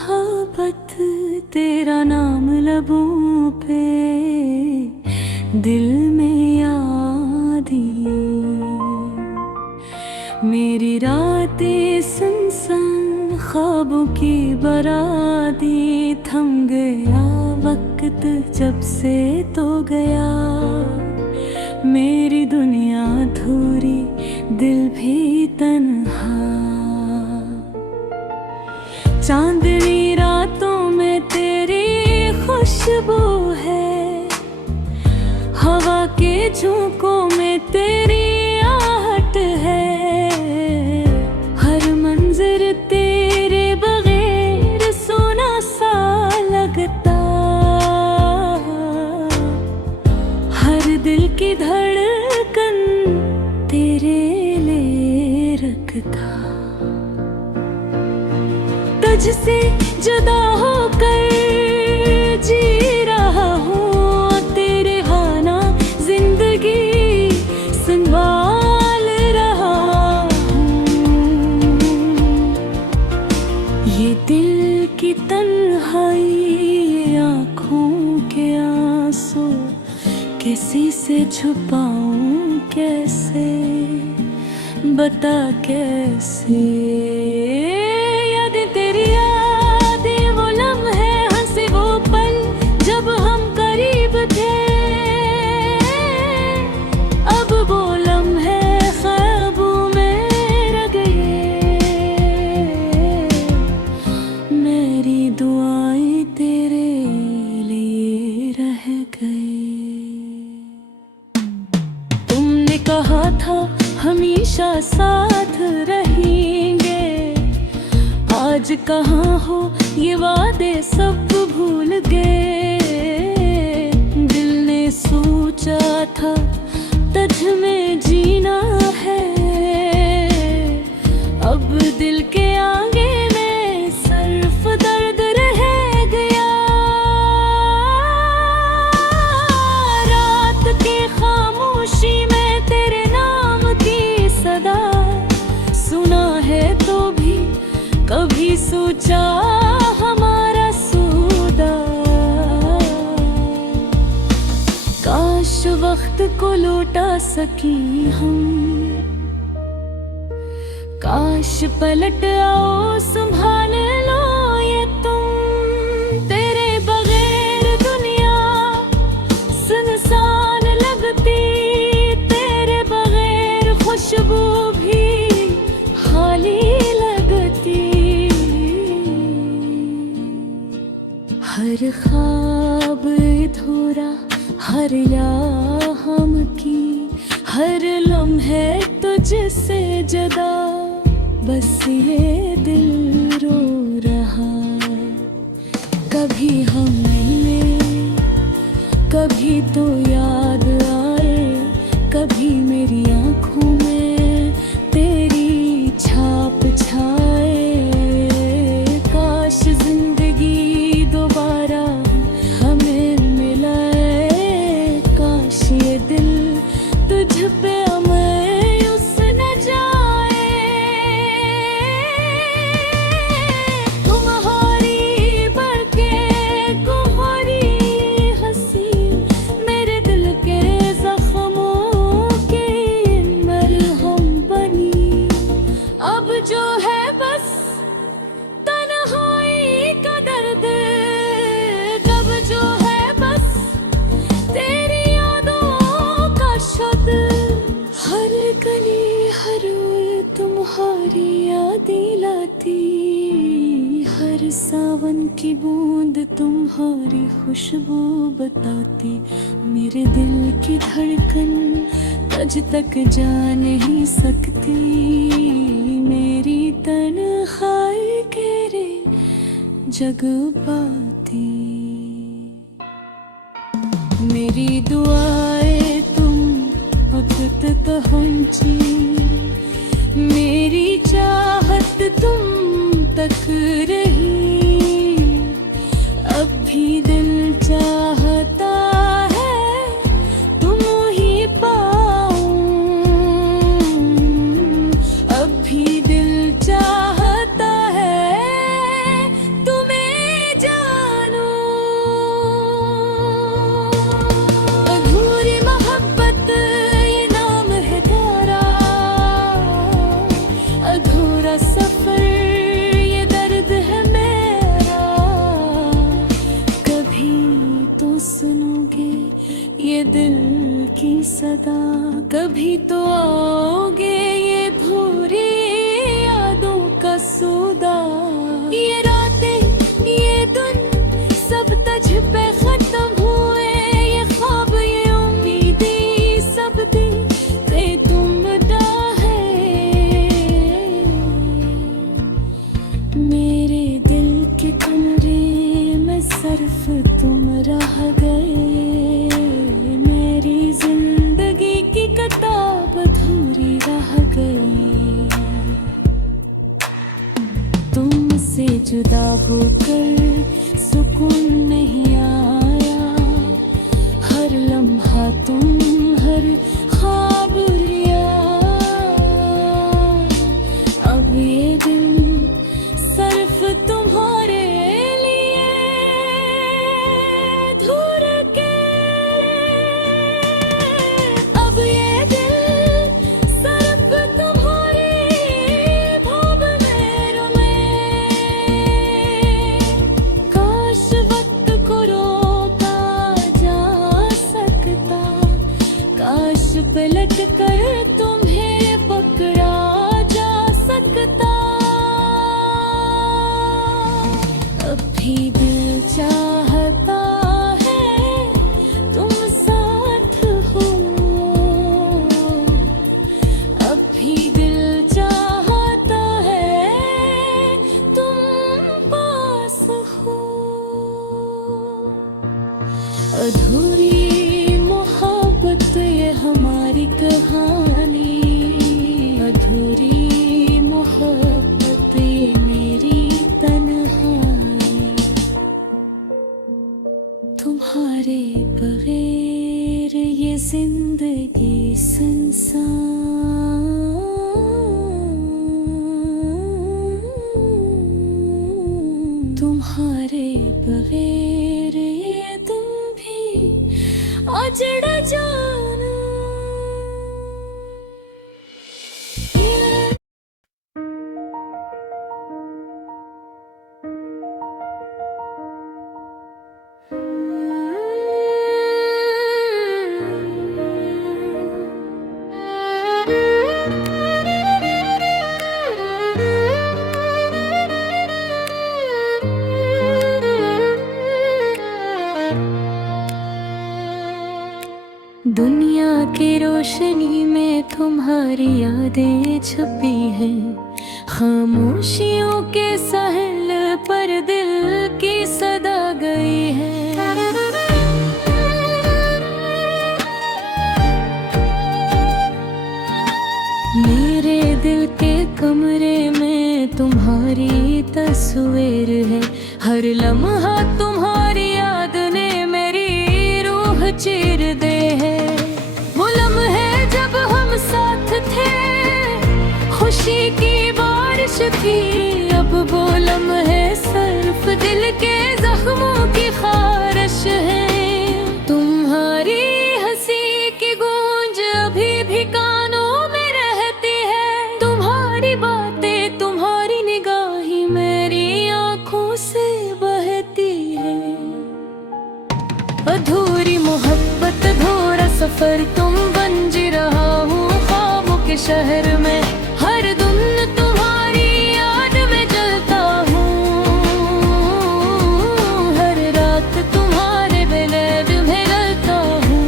मोहब्बत तेरा नाम लबों पे, दिल में यादी। मेरी रातें सुनसान ख्वाबों की बरादी, थम गया वक्त जब से तो गया। मेरी दुनिया अधूरी, दिल भी तन्हा। चांदनी रातों में तेरी खुशबू है, हवा के झोंकों में तेरी आहट है। हर मंजर तेरे बगैर सोना सा लगता, हर दिल की धड़कन तेरे लिए रखता। तुझसे जुदा होकर जी रहा हूँ, तेरे हाना जिंदगी संभाल रहा हूँ। ये दिल की तन्हाई, ये आँखों के आंसू, किसी से छुपाऊं कैसे, बता कैसे। कहा था हमेशा साथ रहेंगे, आज कहाँ हो ये वादे सब भूल गए। दिल ने सोचा था तुझ में जीना है, अब दिल के आगे में सिर्फ दर्द रह गया। रात की खामोशी में सुना है तो भी कभी सोचा हमारा सौदा। काश वक्त को लौटा सकी हम, काश पलट आओ संभाल लो ये तुम। तेरे बगैर दुनिया सुनसान लगती, तेरे बगैर खुशबू भी खाली लगती। हर ख्वाब अधूरा, हर याम की, हर लम्हे तुझसे जुदा, बस ये दिल रो रहा। कभी हम मिले, कभी तो याद आए, कभी मेरी आँखों में तेरी छाप छाए। काश जिंदगी दोबारा हमें मिलाए, काश ये दिल तुझ पे मायूस न जाए। तुम्हारी बरके तुम्हारी हंसी, मेरे दिल के जख्मों के मरहम बनी। अब जो है बस तन्हाई का दर्द, कब जो है बस तेरी यादों का शब्द। हर गली हर तुम्हारी यादें लाती, हर सावन की बूंद तुम्हारी खुशबू बताती। मेरे दिल की धड़कन तुझ तक जा नहीं सकती, मेरी तन्हाई के रे जग पाती। मेरी दुआएं तुम वक्त पहुंची, मेरी चाहत तुम तक रही। अब भी दिल चाहता है तुम ही पाऊं, अब भी दिल चाहता है तुम्हें अधूरा सफर ये दर्द है मेरा। कभी तो सुनोगे ये दिल की सदा, कभी तो आओगे ये भूरी यादों का सौदा। ये रातें ये दिन सब तुझ पे खत्म हुए, ये ख्वाब ये उम्मीदें सब दिन पे तुम है। मेरे दिल के कमरे में सिर्फ तुम रह गए, मेरी जिंदगी की किताब अधूरी रह गई। तुमसे जुदा होकर सुकून नहीं आया, हर लम्हा तुम हर ख्वाब लिया। अब ये दिन सिर्फ तुम्हारे लिए धूर के। अब ये दिल सिर्फ तुम्हारी भावनाओं में। काश वक्त को रोका जा सकता, काश पलट कर तुम्हें पकड़ा जा सकता। अब भी दिल चाहता है तुम साथ हो, अब भी दिल चाहता है तुम पास हो। अधूरी मोहब्बत ये हमारी कहानी, अधूरी मोहब्बत ये मेरी तन्हाई। तुम्हारे बगैर ये जिंदगी सुनसान, तुम्हारे बगैर ये तुम भी अजड़ जाना। दुनिया की रोशनी में तुम्हारी यादें छुपी हैं, खामोशियों के साहिल पर दिल की सदा गई है। मेरे दिल के कमरे में तुम्हारी तस्वीर है, हर लम्हा तुम्हारी याद ने मेरी रूह चीर दे है। वो लम्हे जब हम साथ थे, खुशी की बारिश थी, अब वो लम्हे सिर्फ दिल के जख्मों की खारिश है। तुम्हारी हंसी की गूंज अभी भी कानों में रहती है, तुम्हारी बातें तुम्हारी निगाहें मेरी आंखों से बहती है। अधूरी मोहब्बत अधूरा सफर तुम बन जी रहा हूँ ख्वाबों के शहर में, हर दिन तुम्हारी याद में जलता हूँ, हर रात तुम्हारे बेलैब में रलता हूँ।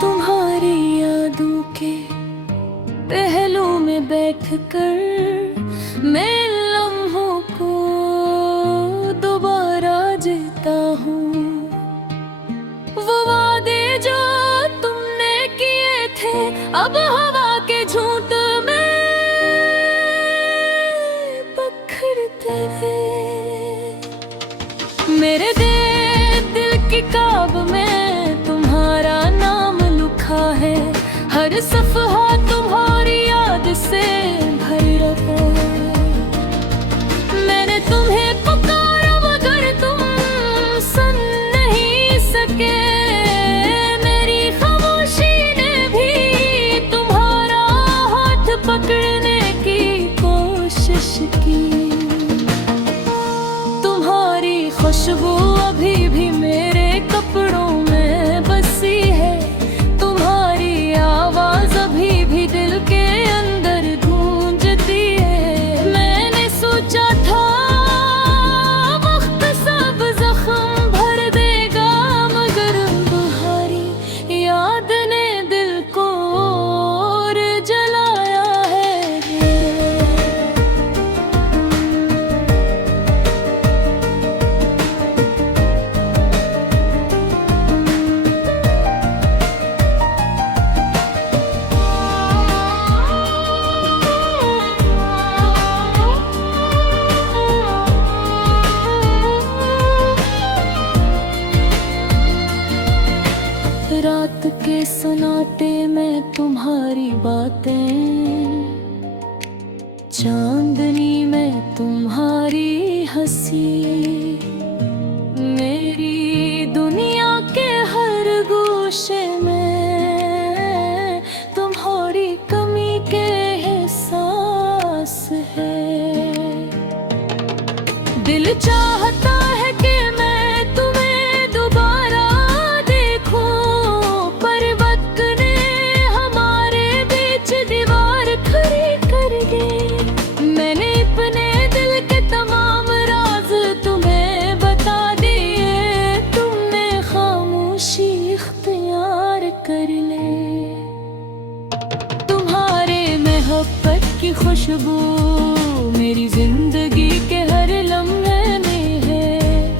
तुम्हारी यादों के पहलू में बैठकर मैं लम्हों को दोबारा जीता हूँ। वो वादे जो तुमने किए थे अब हवा के झूठ में पखड़ते हैं। मेरे दिल की काब में तुम्हारा नाम लिखा है, हर सफ़हा तुम्हारी याद से भर रहा है। ख्वाहिश की। तुम्हारी खुशबू अभी भी मेरे कपड़ों में बसी है, तुम्हारी आवाज अभी भी दिल के अंदर गूंजती है। मैंने सोचा था वक्त सब जख्म भर देगा, मगर तुम्हारी याद ने दिल को और जलाया है। रात के सन्नाटे में तुम्हारी बातें, चांदनी में तुम्हारी हंसी, मेरी दुनिया के हर गोशे में तुम्हारी कमी के एहसास है। दिल चाहता है कि मैं तुम्हें दोबारा देखूं, पर वक्त ने हमारे बीच दीवार खड़ी कर दी। मैंने अपने दिल के तमाम राज तुम्हें बता दिए, तुमने खामोशी इख्तियार कर ले। तुम्हारे मोहब्बत की खुशबू मेरी जिंदगी के हर लम्हे में है,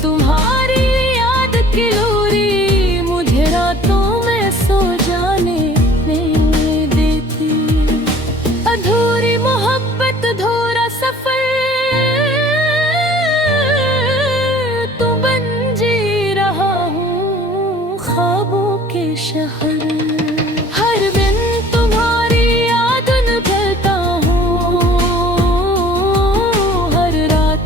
तुम्हारी याद की लोरी मुझे रातों में सो जाने नहीं देती। अधूरी मोहब्बत अधूरा सफर, तो बन जी रहा हूँ ख्वाबों के शहर। हर दिन तुम्हारी याद न भूलता हूँ, हर रात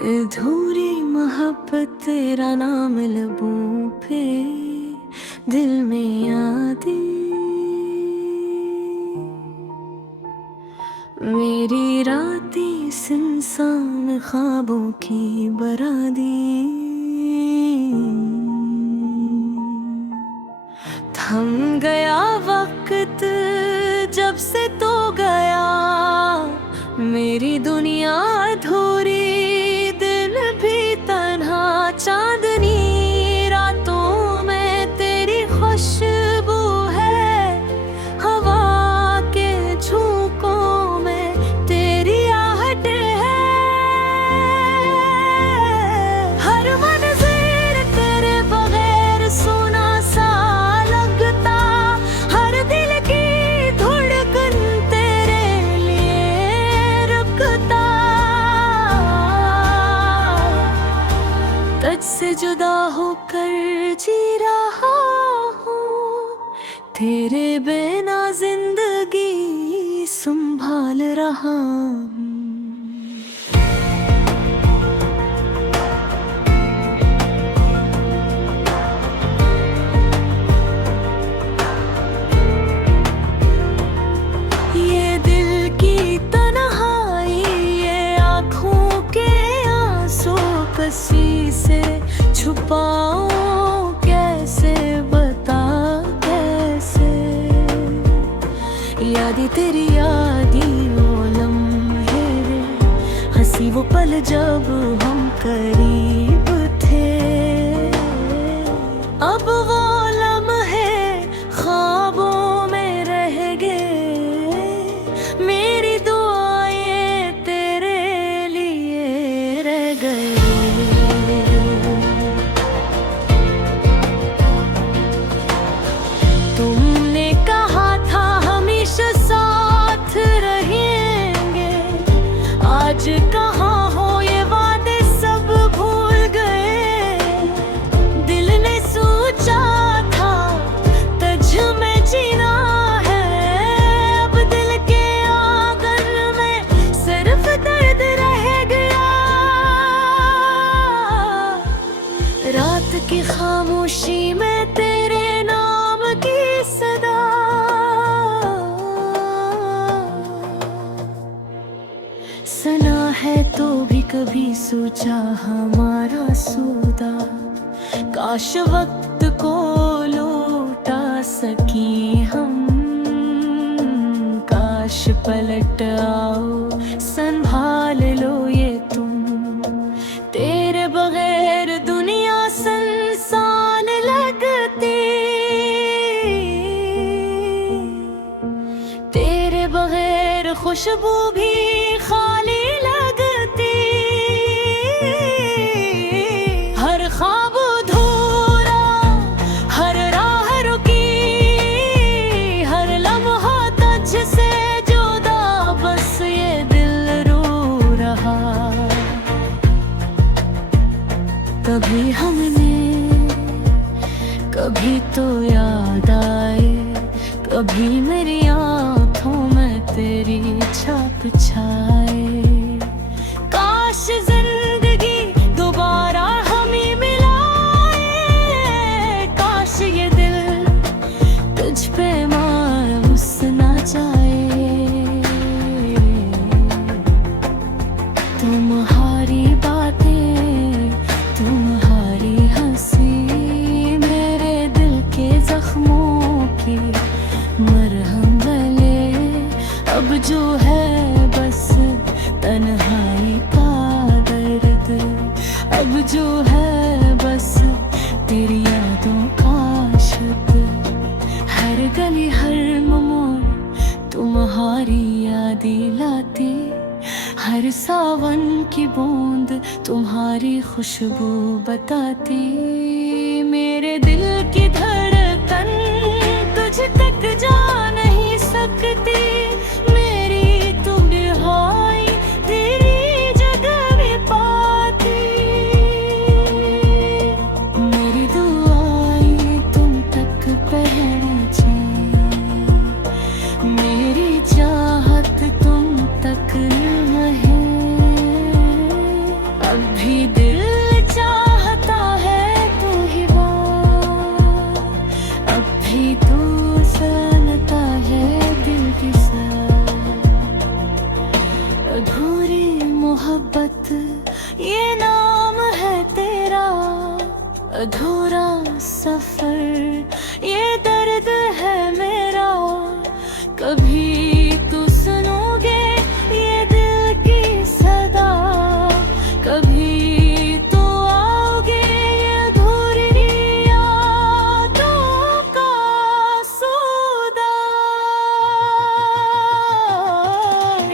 अधूरी मोहब्बत तेरा नाम लबों पे, दिल में यादें मेरी रातें सुनसान ख्वाबों की बरादी। थम गया वक्त जब से तो गया मेरी दुनिया अधूरी, दिल भी तन्हा चांदनी रातों में तेरी खुशबू है, हवा के झोंकों में तेरी आहट है। हर मंज़िल तेरे बगैर सोना सा लगता, हर दिल की धड़कन तेरे लिए रुकता। तुझ से जुदा होकर जी रहा हूँ, तेरे बिना जिंदगी संभाल रहा हूँ। ये दिल की तन्हाई, ये आँखों के आंसू कसी से छुपाऊं कैसे, बता कैसे। यादें तेरी यादियों लम्हे, हंसी वो पल जब हम करीब थे। अब वो लम्हे ख्वाबों में रह गए, मेरी दुआएं तेरे लिए रह गई। तुमने कहा था हमेशा साथ रहेंगे, आज कहाँ हो ये वादे सब भूल गए। दिल ने सोचा था तुझ में जीना है, अब दिल के आंगन में सिर्फ दर्द रह गया। रात की खामोशी में तेरे नाम की सदा, सुना है तो भी कभी सोचा हमारा सौदा। काश वक्त को लौटा सकी हम, काश पलट आओ संभाल लो ये तुम। तेरे बगैर दुनिया सुनसान लगती, तेरे बगैर खुशबू भी खाली लगती। हर ख्वाब अधूरा, हर राह रुकी, हर लम्हा तुझ से जुदा, बस ये दिल रो रहा। कभी हमने, कभी तो याद आए, कभी मेरी आँखों में तेरी छाप छाए। काश जिंदगी दोबारा हमें मिलाए, काश ये दिल तुझ पे मायूस ना जाए। तुम्हारी बातें, तुम्हारी हंसी, मेरे दिल के जख्मों की मरहम गले। अब जो है बस तन्हाई का दर्द, अब जो है बस तेरी यादों का शब्द। हर गली हर मोड़ तुम्हारी यादें लाती, हर सावन की बूंद तुम्हारी खुशबू बताती। मेरे दिल की धड़कन तुझ तक जा नहीं सकती, मेरी तुम रिहाई तेरी जगह भी पाती। मेरी दुआएं तुम तक पहुंची, मेरी चाहत तुम तक नहीं। अब मोहब्बत ये नाम है तेरा, अधूरा सफर ये दर्द है मेरा। कभी तू सुनोगे ये दिल की सदा, कभी तो आओगे ये अधूरी यादों का सौदा।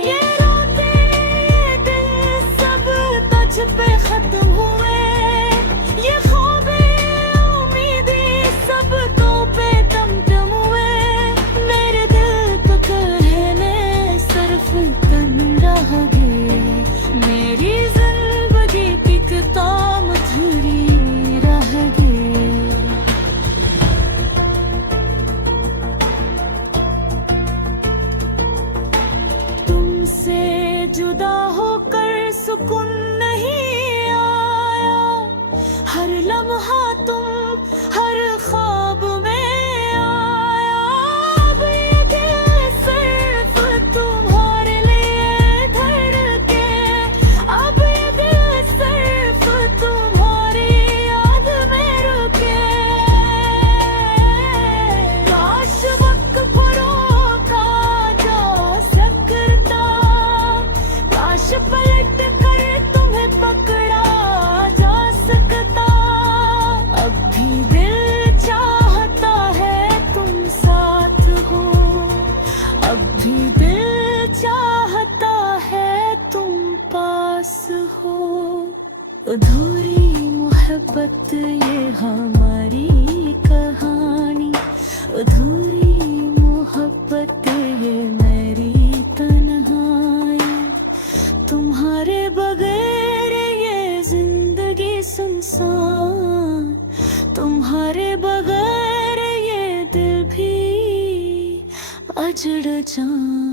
ये रातें ये दिन सब तुझ पे खत्म हुए, ये ख्वाबें उम्मीदें सब तो पे तमतम हुए। मेरे दिल का कहने सिर्फ तुम रह गए, मेरी जिंदगी की किताब अधूरी रह गई। तुमसे जुदा होकर सुकून नहीं आया, हर लम्हा तुम हर ख्वाब में आया। अब ये दिल सिर्फ तुम्हारे लिए धड़के, अब ये दिल सिर्फ तुम्हारी याद में रुके। काश वक्त पर रोका जा सकता, काश पलट कर तुम्हें पकड़ा जा सकता। अब भी दिल चाहता है तुम साथ हो, अब भी दिल चाहता है तुम पास हो। अधूरी मोहब्बत ये हमारी कहानी, अधूरी मोहब्बत ये मेरी तन्हाई। तुम्हारे बगैर ये जिंदगी सुनसान, तुम्हारे बगैर ये दिल भी अजड़ जान।